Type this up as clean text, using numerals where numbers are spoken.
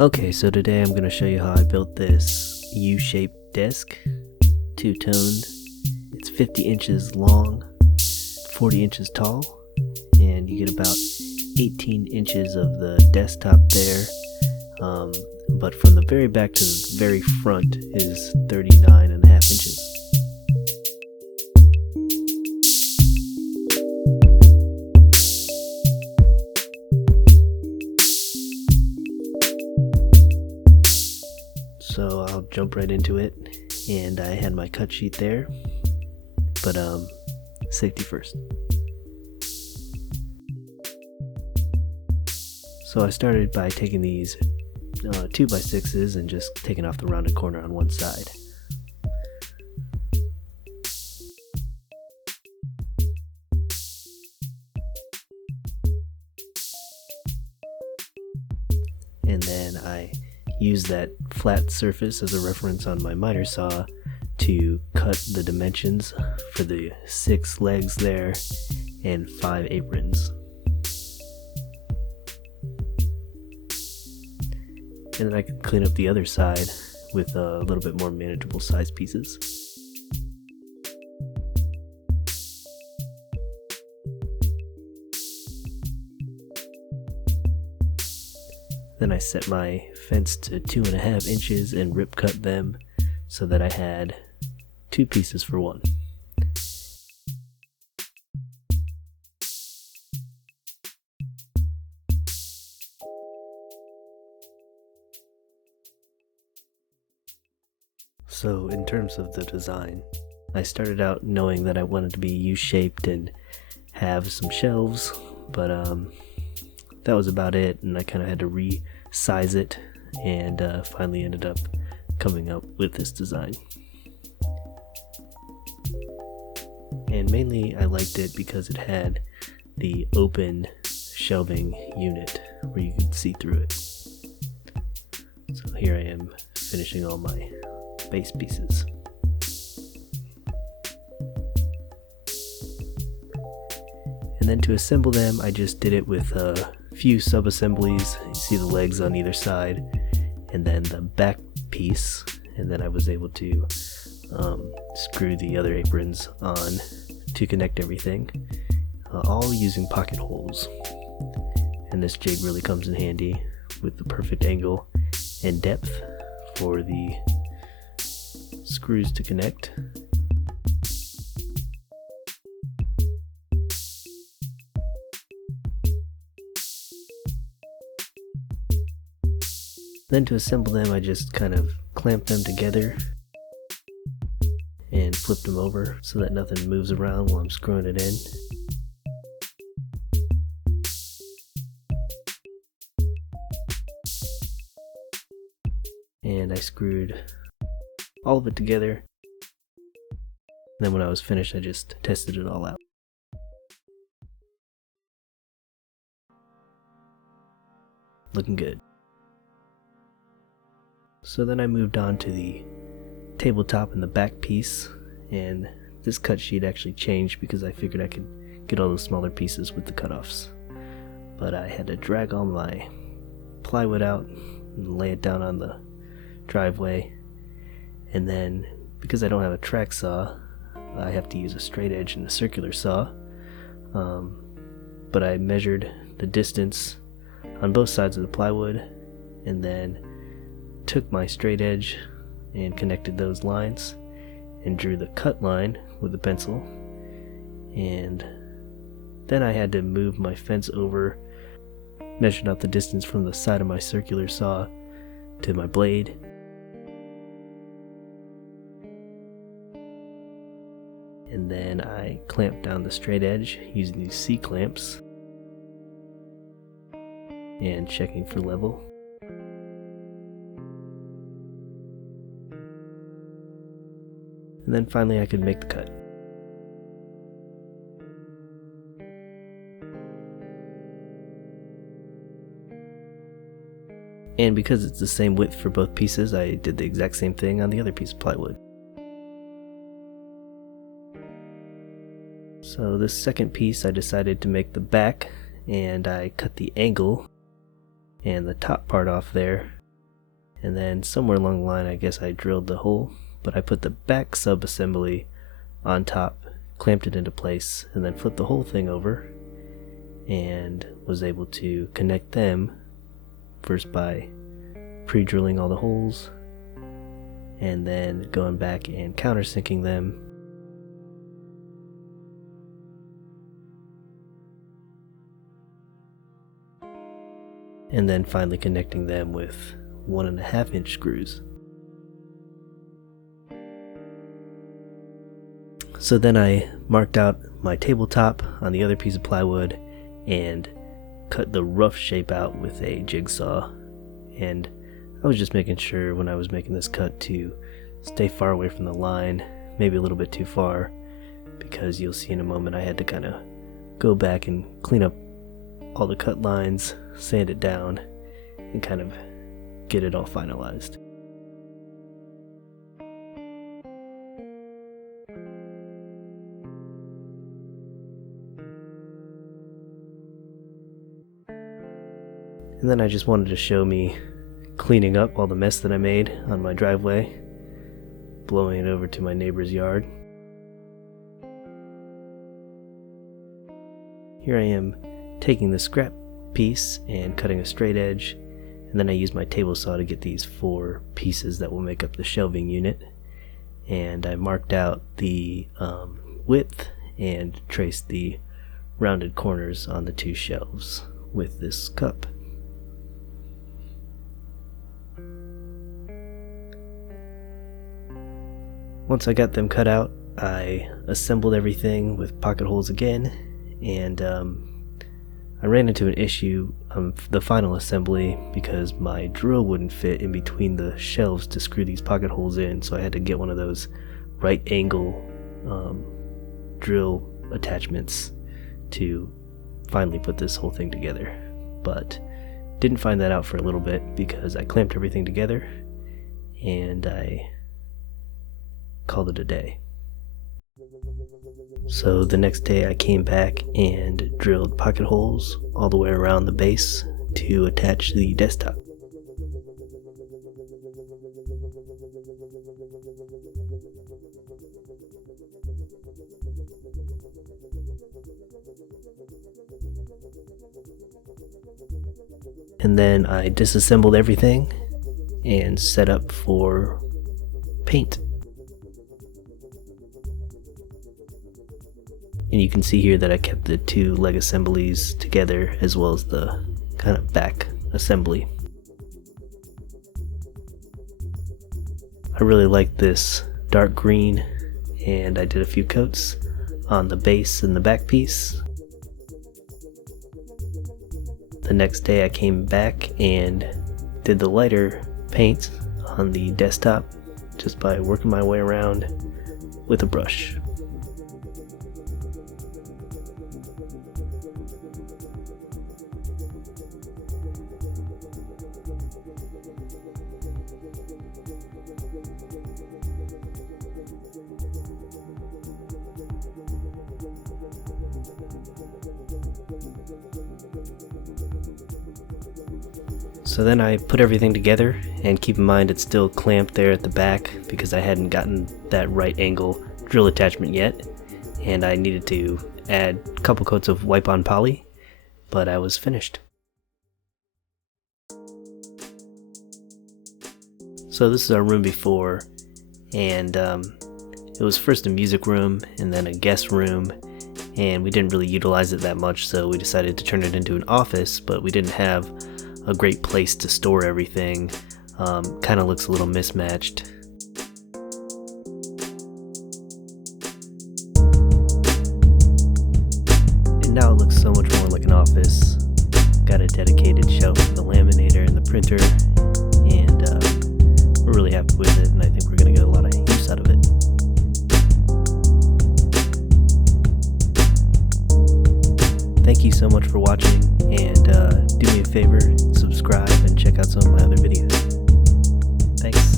Okay, so today I'm going to show you how I built this U-shaped desk, two-toned. It's 50 inches long, 40 inches tall, and you get about 18 inches of the desktop there. But from the very back to the very front is 39 and a half inches. So I'll jump right into it, and I had my cut sheet there, but safety first. So I started by taking these 2x6s and just taking off the rounded corner on one side. And then I use that flat surface as a reference on my miter saw to cut the dimensions for the 6 legs there and 5 aprons. And then I can clean up the other side with a little bit more manageable size pieces. Then I set my fence to 2.5 inches and rip cut them so that I had 2 pieces for one. So in terms of the design, I started out knowing that I wanted to be U-shaped and have some shelves, but that was about it, and I kind of had to resize it, and finally ended up coming up with this design. And mainly I liked it because it had the open shelving unit where you could see through it. So here I am finishing all my base pieces. And then to assemble them, I just did it with a few sub-assemblies. You see the legs on either side, and then the back piece, and then I was able to screw the other aprons on to connect everything, all using pocket holes. And this jig really comes in handy with the perfect angle and depth for the screws to connect. Then to assemble them, I just kind of clamped them together and flipped them over so that nothing moves around while I'm screwing it in. And I screwed all of it together. And then when I was finished, I just tested it all out. Looking good. So then I moved on to the tabletop and the back piece, and this cut sheet actually changed because I figured I could get all the smaller pieces with the cutoffs. But I had to drag all my plywood out and lay it down on the driveway, and then because I don't have a track saw, I have to use a straight edge and a circular saw. But I measured the distance on both sides of the plywood, and then took my straight edge and connected those lines and drew the cut line with a pencil. And then I had to move my fence over, measured out the distance from the side of my circular saw to my blade. And then I clamped down the straight edge using these C-clamps and checking for level. And then finally I could make the cut. And because it's the same width for both pieces, I did the exact same thing on the other piece of plywood. So this second piece I decided to make the back, and I cut the angle and the top part off there and then somewhere along the line I guess I drilled the hole, but I put the back sub-assembly on top, clamped it into place, and then flipped the whole thing over and was able to connect them first by pre-drilling all the holes and then going back and countersinking them. And then finally connecting them with 1.5 inch screws. So then I marked out my tabletop on the other piece of plywood and cut the rough shape out with a jigsaw. And I was just making sure when I was making this cut to stay far away from the line, maybe a little bit too far, because you'll see in a moment I had to kind of go back and clean up all the cut lines, sand it down, and kind of get it all finalized. And then I just wanted to show me cleaning up all the mess that I made on my driveway, blowing it over to my neighbor's yard. Here I am taking the scrap piece and cutting a straight edge, and then I use my table saw to get these 4 pieces that will make up the shelving unit, and I marked out the width and traced the rounded corners on the 2 shelves with this cup. Once I got them cut out, I assembled everything with pocket holes again, and I ran into an issue on the final assembly because my drill wouldn't fit in between the shelves to screw these pocket holes in, so I had to get one of those right angle drill attachments to finally put this whole thing together. But didn't find that out for a little bit because I clamped everything together and I called it a day. So the next day I came back and drilled pocket holes all the way around the base to attach the desktop. And then I disassembled everything and set up for paint. And you can see here that I kept the 2 leg assemblies together as well as the kind of back assembly. I really like this dark green, and I did a few coats on the base and the back piece. The next day I came back and did the lighter paint on the desktop just by working my way around with a brush. So then I put everything together, and keep in mind it's still clamped there at the back because I hadn't gotten that right angle drill attachment yet, and I needed to add a couple coats of wipe-on poly, but I was finished. So this is our room before, and it was first a music room and then a guest room, and we didn't really utilize it that much, so we decided to turn it into an office, but we didn't have a great place to store everything. Kind of looks a little mismatched. And now it looks so much more like an office. Got a dedicated shelf for the laminator and the printer, and we're really happy with it, and I think we're going to get a lot of use out of it. Thank you so much for watching, and do me a favor, subscribe and check out some of my other videos. Thanks.